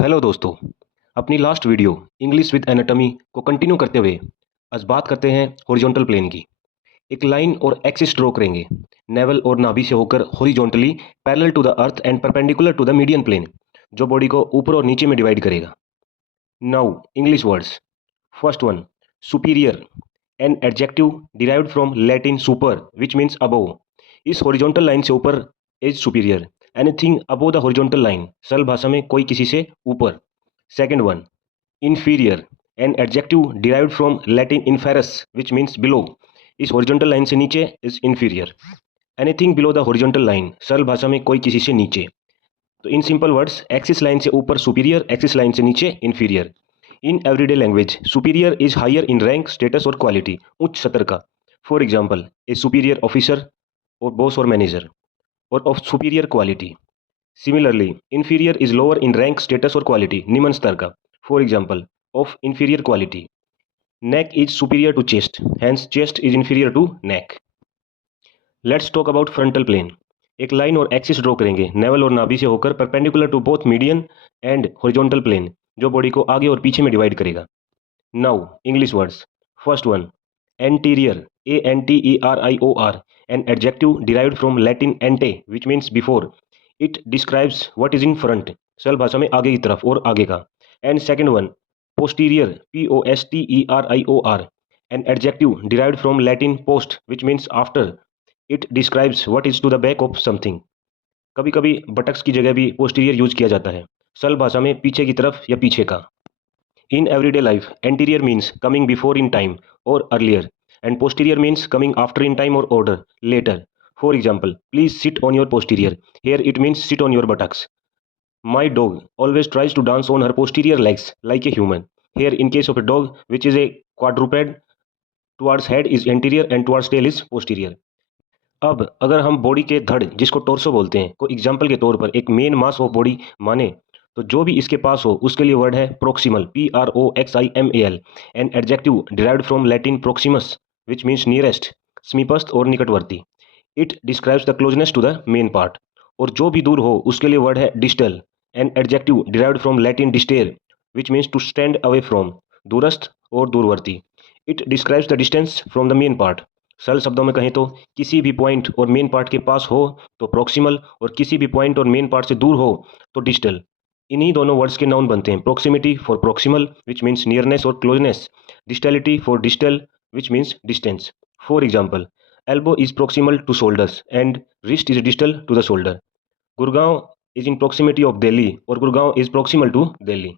Hello दोस्तों। अपनी last video English with anatomy को कंटिन्यू करते हुए आज बात करते हैं हॉरिजॉन्टल प्लेन की। एक लाइन और एक्सिस ड्रॉ करेंगे नेवल और नाभि से होकर horizontally parallel to the earth and perpendicular to the median plane, जो बॉडी को ऊपर और नीचे में डिवाइड करेगा। Now English words. First one, superior, an adjective derived from Latin super which means above. इस हॉरिजॉन्टल लाइन से ऊपर is superior. Anything above the horizontal line, सरल भाषा में कोई किसी से ऊपर। Second one, inferior, an adjective derived from Latin inferus which means below। इस हॉरिजॉन्टल लाइन से नीचे is inferior। Anything below the horizontal line, सरल भाषा में कोई किसी से नीचे। तो in simple words, axis line से ऊपर सुपीरियर, एक्सिस लाइन से नीचे inferior। In everyday language superior is higher in rank, status और क्वालिटी, उच्च स्तर का। For example, a superior officer और बॉस और मैनेजर, और of superior quality. Similarly inferior is lower in rank, status और क्वालिटी, निम्न स्तर का। For example, of inferior quality। Neck is superior to chest, hence chest is inferior to neck। Let's talk about frontal plane। एक line और axis draw करेंगे navel और नाभि से होकर perpendicular to both median and horizontal plane, जो body को आगे और पीछे में डिवाइड करेगा। Now English words. First one, anterior, ANTERIOR, an adjective derived from Latin ante which means before. It describes what is in front, सरल भाषा में आगे की तरफ और आगे का। And second one, posterior, POSTERIOR, an adjective derived from Latin post which means after। it describes what is to the back of something। कभी कभी बटक्स की जगह भी posterior यूज किया जाता है, सरल भाषा में पीछे की तरफ या पीछे का। in everyday life anterior means coming before in time or earlier, and posterior means coming after in time or order, later। for example, please sit on your posterior, here it means sit on your buttocks। My dog always tries to dance on her posterior legs like a human। Here, in case of a dog which is a quadruped, towards head is anterior and towards tail is posterior। अब अगर हम body के धड़, जिसको torso बोलते हैं, को example के तौर पर एक मेन मास ऑफ बॉडी माने, तो जो भी इसके पास हो उसके लिए वर्ड है proximal, PROXIMAL, an adjective derived from Latin proximus which means nearest, समीपस्थ और निकटवर्ती। It describes the closeness to the main part. और जो भी दूर हो उसके लिए वर्ड है distal, an adjective derived from Latin distare which means to stand away from, दूरस्थ और दूरवर्ती। It describes the distance from the main part. सरल शब्दों में कहें तो किसी भी पॉइंट और मेन पार्ट के पास हो तो प्रोक्सिमल, और किसी भी पॉइंट और मेन पार्ट से दूर हो तो डिस्टल। इन्हीं दोनों वर्ड्स के नाउन बनते हैं, proximity for proximal which means nearness और closeness, distality for distal which means distance. For example, elbow is proximal to shoulders and wrist is distal to the shoulder। Gurgaon is in proximity of Delhi, or Gurgaon is proximal to Delhi।